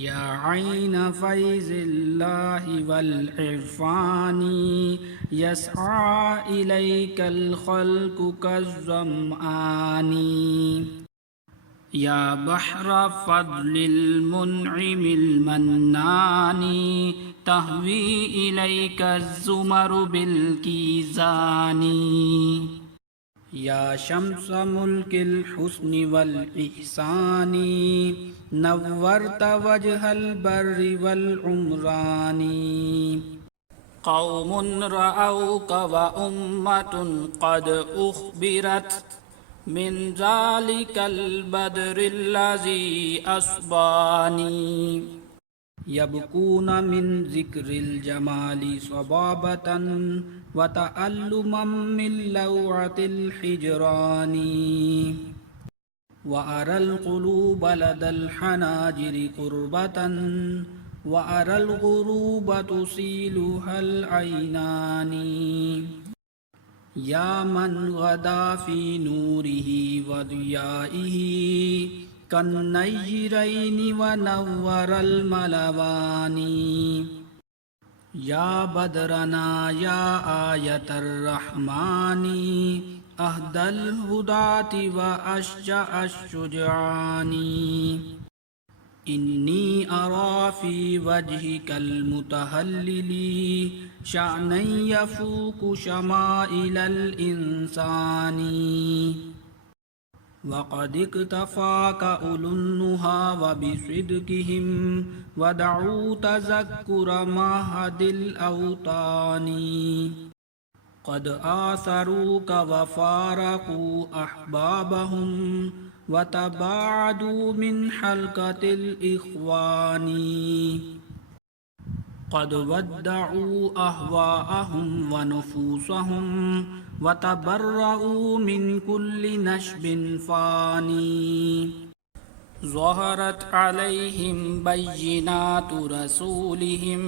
یا عین فیض اللہ والعرفان یسعی الیک الخلق کالظمآن یا بحر فضل المنعم المنان تہوی الیک الزمر بالکیزان یا شمس ملک الحسن والاحسان نورت وجه البر والعمران قوم رأوك وأمة قد أخبرت من ذلك البدر الذي أصباني يبكون من ذكر الجمال صبابة وتألما من لوعة الحجران وأرى القلوب لدى الحناجر قربة وأرى الغروب تسيلها العينان يا من غدا في نوره وضيائه كالنيرين ونور الملوان يا بدرنا يا آية الرحمن أهدى الهداة وأشجع الشجعان إني أرى في وجهك المتهلل شأنا يفوق شمائل الإنسان وقد اكتفاك أولو النهى وبصدقهم ودعوا تذكر معهد الأوطان قد آثروك وفارقوا أحبابهم وتباعدوا من حلقة الإخوان قد ودعوا أهواءهم ونفوسهم وتبرؤوا من كل نشب فاني ظهرت عليهم بينات رسولهم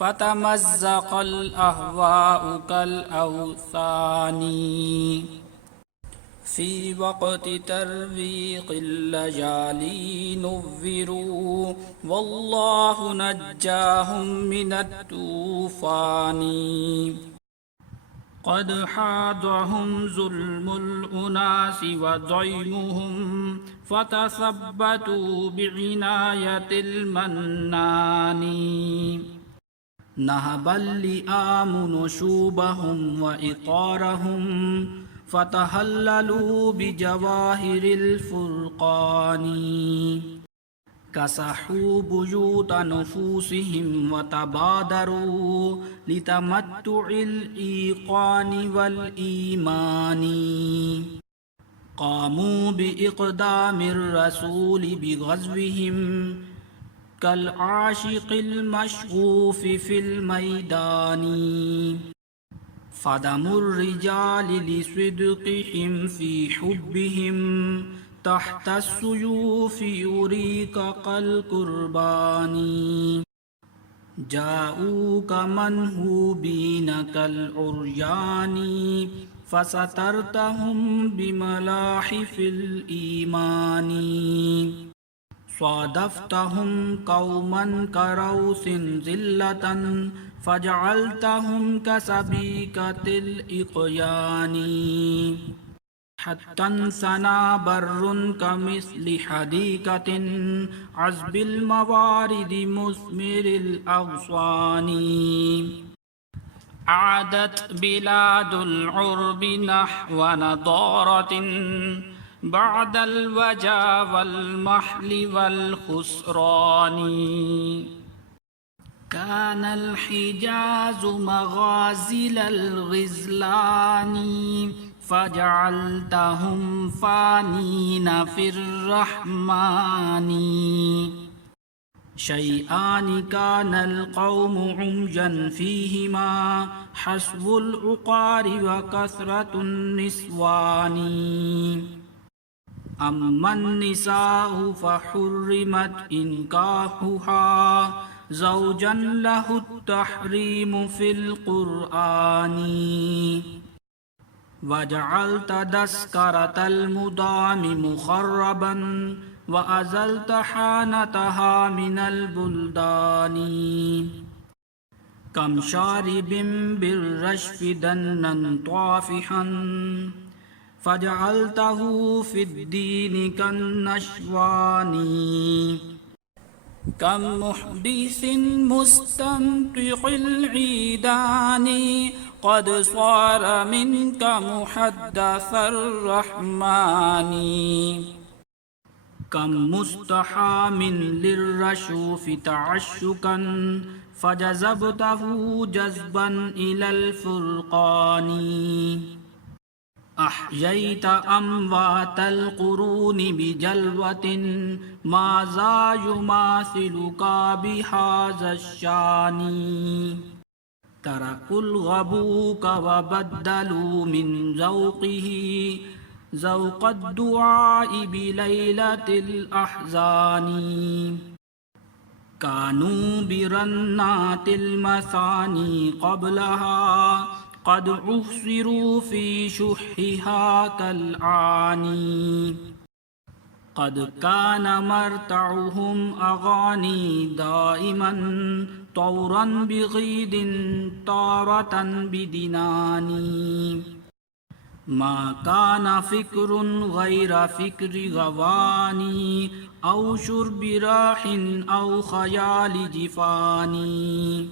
فتمزق الأهواء كالأوثان في وقت ترويق الليالي نذروا والله نجاهم من الطوفان قد حاضهم ظلم الأناس وضيمهم فتثبتوا بعناية المنان نهب اللئام نشوبهم وإطارهم فتهللوا بجواهر الفرقان كسحوا بيوت نفوسهم وتبادروا لتمتع الإيقان والإيمان قاموا بإقدام الرسول بغزوهم كالعاشق المشغوف في الميدان فدم الرجال لصدقهم في حبهم تحت السيوف يريك كالقربان جاءوك منهوبين كالعريان فسترتهم بملاحف الإيمان صادفتهم قوما كروث ذلة فجعلتهم كسبيكة الإقيان حتى انثنى بر كمثل حديقة عذب الموارد مثمر الأغصان عادت بلاد العرب نحو نضارة بعد الوجا والمحل والخسران كان الحجاز مغازل الغزلان فجعلتهم فانين في الرحمن شيئان كان القوم عمجا فيهما حسب العقار وكثرة النسوان أما النساء فحرمت إنكاحها زوجا له التحريم في القرآن وجعلت تذكرة المدام مخربا وأزلت حانتها من البلدان. كم شارب بالرشف دنا طافحا فجعلته في الدين كالنشوان. كم محدث مستنطق العيدان قد صار منك محدث الرحمن. كم مستحام للرشوف تعشكا فجذبته جذبا إلى الفرقان. أحييت أموات القرون بجلوة ما ذا يماثلك بهذا الشان. تركوا الغبوك وبدلوا من ذوقه ذوق الدعاء بليلة الأحزان. كانوا برنات المثاني قبلها قد عصروا في شحها كالعاني. قد كان مرتعهم أغاني دائما طورا بغيد طارة بدنان. ما كان فكر غير فكر غواني أو شرب راح أو خيال جفاني.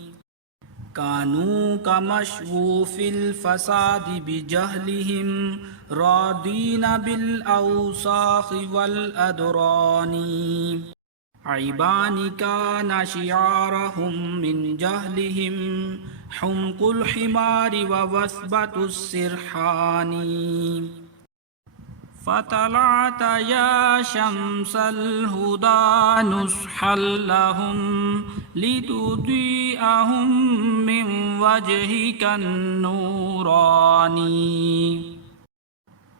كانوا كمشغوف الفساد بجهلهم راضين بالأوساخ والأدران. عيبان كان شعارهم من جهلهم حمق الحمار ووثبة السرحان. فطلعت يا شمس الهدى نصحا لهم لتضيئهم من وجهك النوران.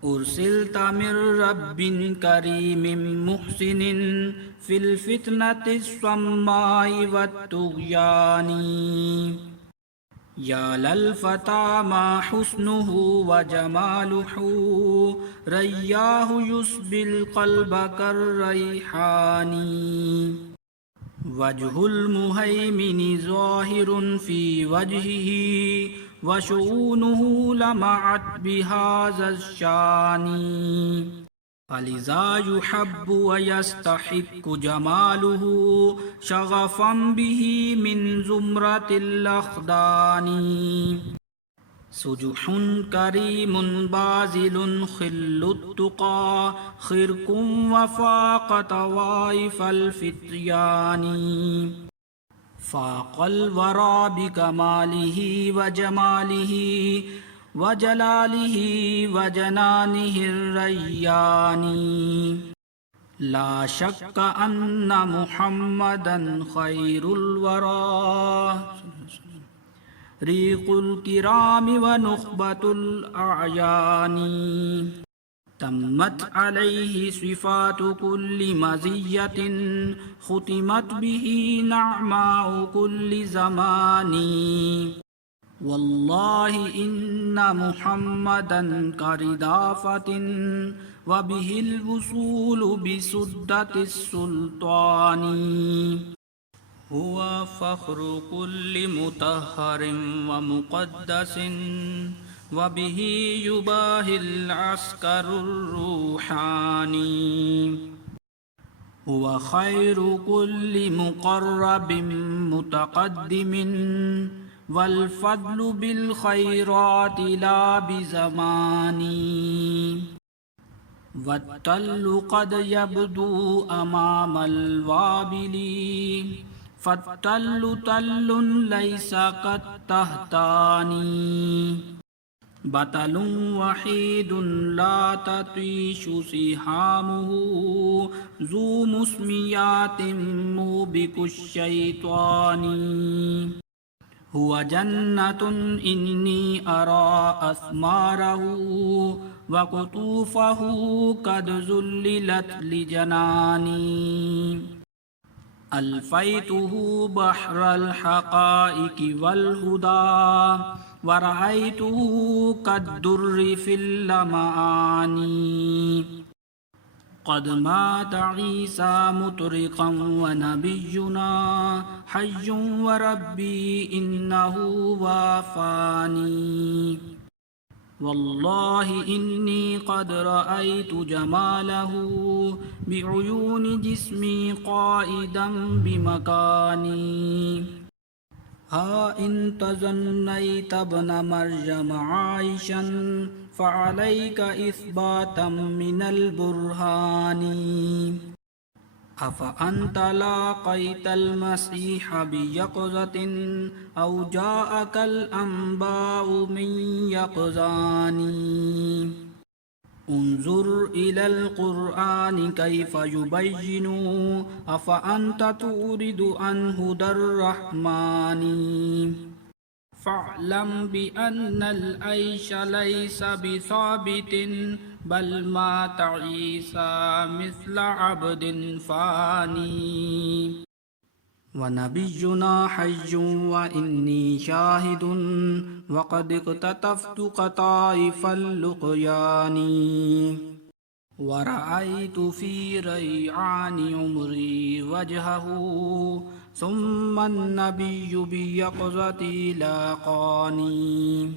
أرسلت من رب كريم محسن في الفتنة الصماء والطغيان. يا للفتى ما حسنه وجماله رياه يسبي القلب كالريحان. وجه المهيمن ظاهر في وجهه وشؤونه لمعت بهذا الشان. فلذا يحب ويستحق جماله شغفا به من زمرة الأخدان. سجح كريم بازل خل التقى خرق وفاق طوائف الفتيان. فاق الورى بكماله وجماله وجلاله وجنانه الريان. لا شك أن محمدا خير الورى ريق الكرام ونخبة الأعيان. تمت عليه صفات كل مزية ختمت به نعماء كل زمان. والله إن محمدا كردافة وبه الوصول بسدة السلطان. هو فخر كل مطهر ومقدس وبه يباهي العسكر الروحاني. هو خير كل مقرب متقدم والفضل بالخيرات لا بزمان. والتل قد يبدو أمام الوابل فالتل تل ليس كالتهتان. بطل وحيد لا تطيش سهامه ذو مسميات موبك الشيطان. هو جنة إني أرى أثماره وقطوفه قد ذللت لجناني. ألفيته بحر الحقائق والهدى ورأيته كالدر في اللمعان. قد مات عيسى مطرقا ونبينا حي وربي إنه وافاني والله إني قد رأيت جماله بعيون جسمي قائدا بمكاني ها إن تزنيت ابن مريم عائشا فعليك إثباتا من البرهان أفأنت لاقيت المسيح بيقظة أو جاءك الأنباء من يقظان انظر إلى القرآن كيف يبين أفأنت تورد عن هدى الرحمن فاعلم بأن العيش ليس بثابت بل مات عيسى مثل عبد فاني ونبينا حي وإني شاهد وقد اقتطفت قطائف اللقيان ورأيت في ريعان عمري وجهه ثم النبي بيقظتي لاقاني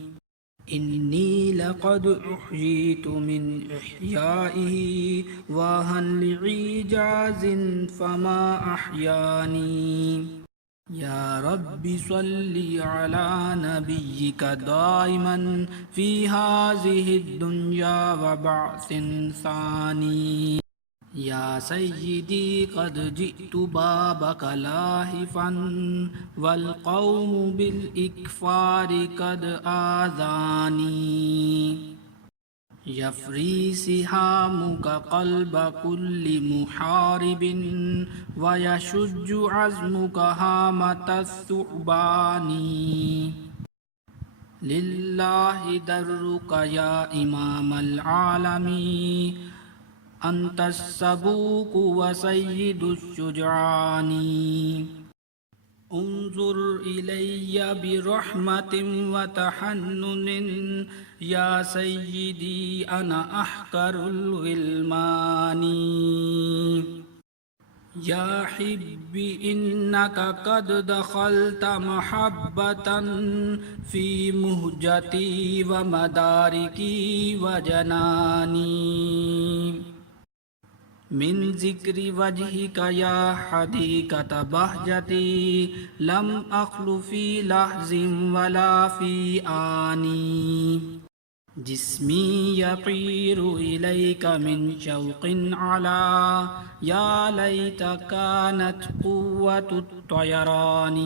إني لقد أحييت من إحيائه واها لعجاز فما أحياني يا رب صل على نبيك دائما في هذه الدنيا وبعث ثاني يا سيدي قد جئت بابك لاهفا والقوم بالإكفار قد آذاني يفري سهامك قلب كل محارب ويشج عزمك هامة الثعبان لله درك يا إمام العالمين أنت السبوق وسيد الشجعان انظر إلي برحمة وتحنن يا سيدي أنا أحقر الغلمان يا حبي إنك قد دخلت محبة في مهجتي ومداركي وجناني من ذكر وجهك يا حديقة بهجتي لم أخل في لحظ ولا في آني جسمي يطير إليك من شوق على يا ليت كانت قوة الطيران